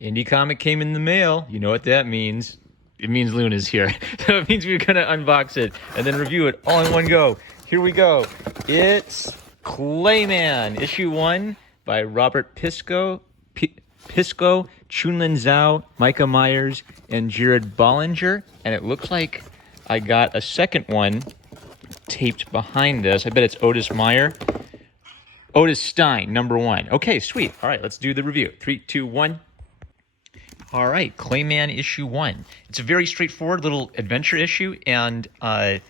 Indie comic came in the mail. You know what that means. It means Luna's here. So it means we're going to unbox it and then review it all in one go. Here we go. It's Clayman, issue 1 by Robert Pisco, Chunlin Zhao, Micah Myers, and Jared Bollinger. And it looks like I got a second one taped behind this. I bet it's Otis Meyer. Otis Stein, number 1. Okay, sweet. All right, let's do the review. 3, 2, 1. All right, Clayman issue 1. It's a very straightforward little adventure issue, and let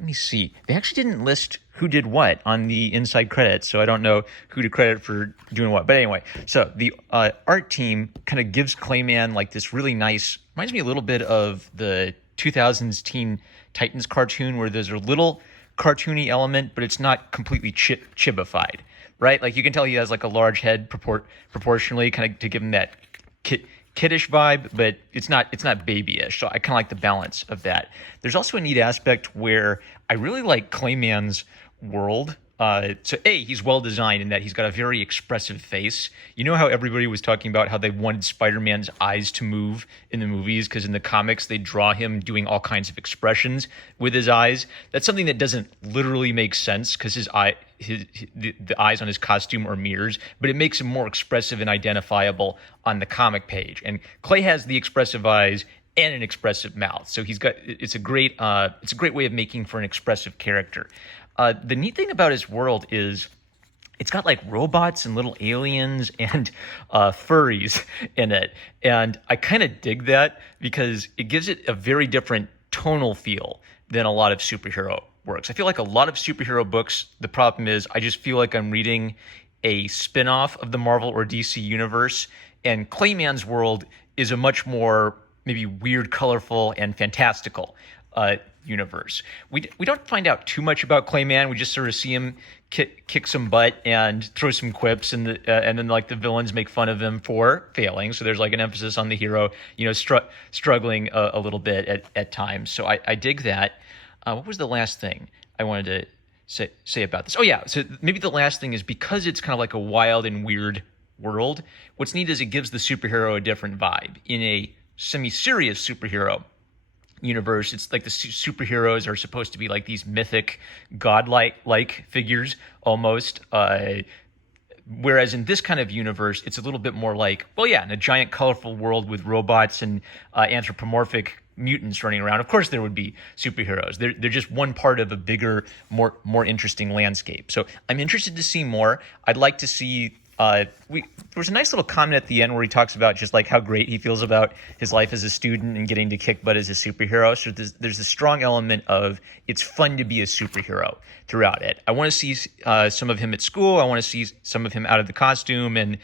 me see. They actually didn't list who did what on the inside credits, so I don't know who to credit for doing what. But anyway, so the art team kind of gives Clayman like this really nice, reminds me a little bit of the 2000s Teen Titans cartoon where there's a little cartoony element, but it's not completely chibified, right? Like you can tell he has like a large head proportionally, kind of to give him that kiddish vibe, but it's not babyish. So I kind of like the balance of that. There's also a neat aspect where I really like Clayman's world. So he's well designed in that he's got a very expressive face. You know how everybody was talking about how they wanted Spider-Man's eyes to move in the movies because in the comics they draw him doing all kinds of expressions with his eyes. That's something that doesn't literally make sense because the eyes on his costume are mirrors, but it makes him more expressive and identifiable on the comic page. And Clay has the expressive eyes and an expressive mouth, so it's a great way of making for an expressive character. The neat thing about his world is it's got like robots and little aliens and furries in it. And I kind of dig that because it gives it a very different tonal feel than a lot of superhero works. I feel like a lot of superhero books, the problem is I just feel like I'm reading a spin-off of the Marvel or DC universe. And Clayman's world is a much more maybe weird, colorful, and fantastical universe. We don't find out too much about Clayman. We just sort of see him kick some butt and throw some quips, and then like the villains make fun of him for failing. So there's like an emphasis on the hero, struggling a little bit at times. So I dig that. What was the last thing I wanted to say about this? Oh yeah, so maybe the last thing is because it's kind of like a wild and weird world. What's neat is it gives the superhero a different vibe. In a semi-serious superhero universe, it's like the superheroes are supposed to be like these mythic, godlike figures almost. Whereas in this kind of universe, it's a little bit more like, well, yeah, in a giant, colorful world with robots and anthropomorphic mutants running around. Of course, there would be superheroes. They're just one part of a bigger, more interesting landscape. So I'm interested to see more. I'd like to see. There was a nice little comment at the end where he talks about just like how great he feels about his life as a student and getting to kick butt as a superhero. So there's a strong element of it's fun to be a superhero throughout it. I want to see some of him at school. I want to see some of him out of the costume, and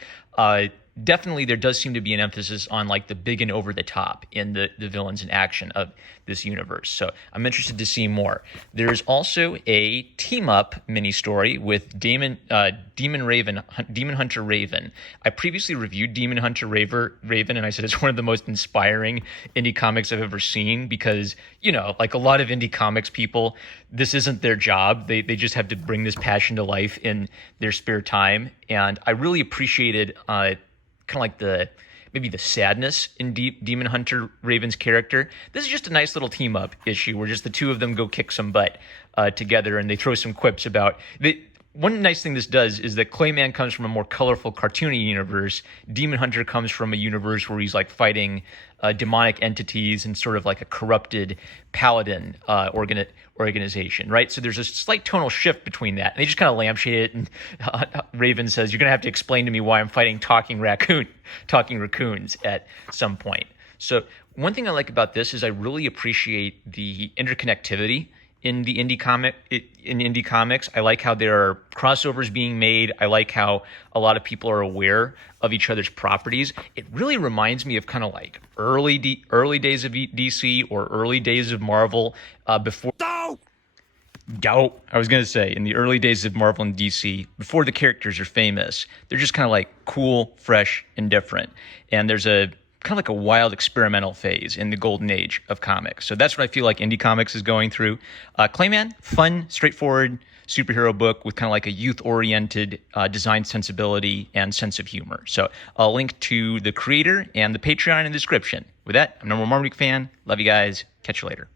definitely there does seem to be an emphasis on like the big and over the top in the villains in action of this universe. So I'm interested to see more. There's also a team up mini story with Demon Hunter Raven. I previously reviewed Demon Hunter Raven, and I said it's one of the most inspiring indie comics I've ever seen because, like a lot of indie comics people, this isn't their job. They just have to bring this passion to life in their spare time. And I really appreciated kind of like maybe the sadness in Demon Hunter Raven's character. This is just a nice little team up issue where just the two of them go kick some butt together, and they throw some quips about. One nice thing this does is that Clayman comes from a more colorful, cartoony universe. Demon Hunter comes from a universe where he's like fighting demonic entities and sort of like a corrupted paladin organization, right? So there's a slight tonal shift between that. And they just kind of lampshade it, and Raven says, "You're going to have to explain to me why I'm fighting talking raccoons at some point." So one thing I like about this is I really appreciate the interconnectivity in indie comics. I like how there are crossovers being made. I like how a lot of people are aware of each other's properties. It really reminds me of kind of like early days of DC or early days of Marvel before. I was going to say, in the early days of Marvel and DC, before the characters are famous, they're just kind of like cool, fresh, and different. And there's a kind of like a wild experimental phase in the golden age of comics. So that's what I feel like indie comics is going through. Clayman, fun, straightforward superhero book with kind of like a youth-oriented design sensibility and sense of humor. So I'll link to the creator and the Patreon in the description. With that, I'm number one Marmaduke fan. Love you guys. Catch you later.